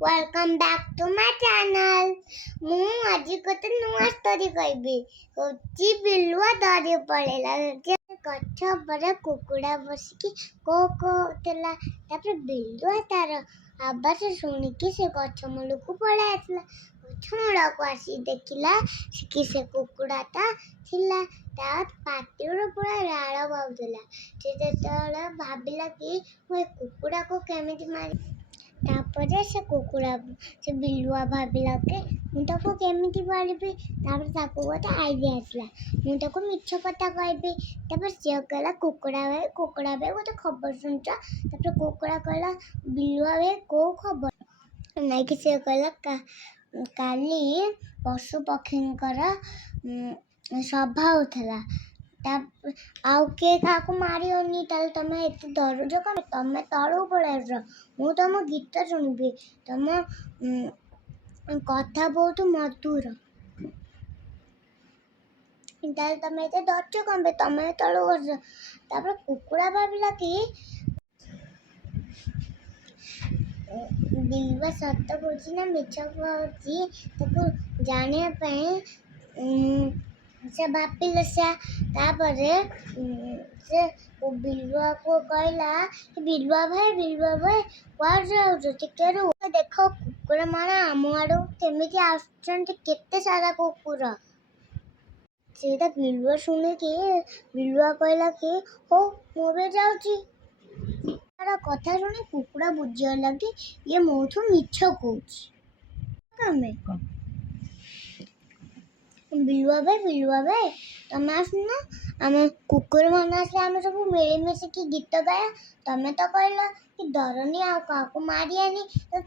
welcome back to my channel. ମୁଁ ଆଜି ଗୋଟେ ନୂଆ ଷ୍ଟୋରି କହିବି। ହଉଛି ବିଲୁଆ ଧରି ପଳେଇଲା। ଗଛ ଉପରେ କୁକୁଡ଼ା ବସିକି କହୁଥିଲା। ତାପରେ ବିଲୁଆ ତାର ଆବାଜ ଶୁଣିକି ସେ ଗଛ ମୂଳକୁ ପଳେଇ ଆସିଲା। ଗଛ ମୂଳକୁ ଆସି ଦେଖିଲା କି ସେ କୁକୁଡ଼ାଟା ଥିଲା। ତା ପାଟିରୁ ପୁରା ଲାଳ ବାହାରୁଥିଲା। ସେ ଯେତେବେଳେ ଭାବିଲା କି ମୁଁ ଏ କୁକୁଡ଼ାକୁ କେମିତି ମାରି, ତାପରେ ସେ ବିଲୁଆ ଭାବିଲା କି ମୁଁ ତାକୁ କେମିତି ମାରିବି। ତାପରେ ତାକୁ ଗୋଟେ ଆଇଡ଼ିଆ ଆସିଲା, ମୁଁ ତାକୁ ମିଛ କଥା କହିବି। ତାପରେ ସିଏ କହିଲା କୁକୁଡ଼ା ଭାଇ ଗୋଟେ ଖବର ଶୁଣିଛ। ତାପରେ କୁକୁଡ଼ା କହିଲା ବିଲୁଆ ଭାଇ କୋଉ ଖବର? ନାଇକି ସିଏ କହିଲା କାଲି ପଶୁ ପକ୍ଷୀଙ୍କର ସଭା ହଉଥିଲା। ଆଉ କିଏ କାହାକୁ ମାରିବନି, ତାହେଲେ ତମେ ଏତେ ଡରୁଛ କଣ? ତମେ ତଳକୁ ପଳେଇ ଆସ, ମୁଁ ତମ ଗୀତ ଶୁଣିବି। ତମ କଥା ବହୁତ ମଧୁର, ତାହେଲେ ତମେ ଏତେ ଡରୁଛ କଣ? ତମେ ତଳକୁ ଆସ। ତାପରେ କୁକୁଡ଼ା ଭାବିଲା କି ବିଲୁଆ ସତ କହୁଛି ନା ମିଛ କହୁଛି, ତାକୁ ଜାଣିବା ପାଇଁ ସେ ଭାବିଲେ। ତାପରେ ସେ ବିଲୁଆକୁ କହିଲା ବିଲୁଆ ଭାଇ କୁଆଡେ ଯାଉଛ? ଟିକେ ଦେଖ କୁକୁର ମାନେ ଆମ ଆଡକୁ କେମିତି ଆସୁଛନ୍ତି, କେତେ ସାରା କୁକୁର। ସେଇଟା ବିଲୁଆ ଶୁଣିକି ବିଲୁଆ କହିଲା କି ହଉ ମୁଁ ବି ଯାଉଛି। ତାର କଥା ଶୁଣି କୁକୁଡ଼ା ବୁଝିଗଲା କି ଇଏ ମୋଠୁ ମିଛ କହୁଛି। ବିଲୁଆ ଭାଇ ତମେ ଆସୁନ, ଆମେ କୁକୁର ମାନେ ଆସିଲେ ଆମେ ସବୁ ମିଳିମିଶିକି ଗୀତ ଗାଇବା। ତମେ ତ କହିଲ କି ଡରନି ଆଉ କାହାକୁ ମାରିଆନି,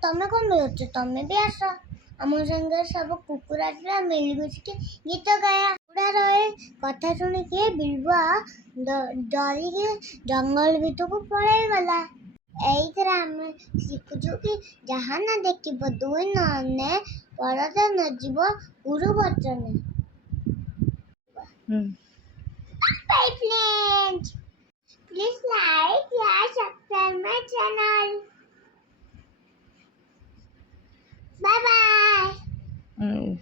ତମେ କଣ ମିଳୁଛ? ତମେ ବି ଆସ ଆମ ସାଙ୍ଗରେ। ସବୁ କୁକୁର ଆସିଲେ ମିଳିମିଶିକି ଗୀତ ଗାଇବା। କୁକୁଡ଼ାର କଥା ଶୁଣିକି ବିଲୁଆ ଡରିକି ଜଙ୍ଗଲ ଭିତରକୁ ପଳେଇ ଗଲା। ଏଇଥିରେ ଆମେ ଶିଖୁଛୁ କି ଯାହା ନ ଦେଖିବ, ଦୁଇ ନ ପରଦ ନ ଯିବ ଗୁରୁ ବଚନ। Bye friends, please like, share, subscribe my channel. Bye bye.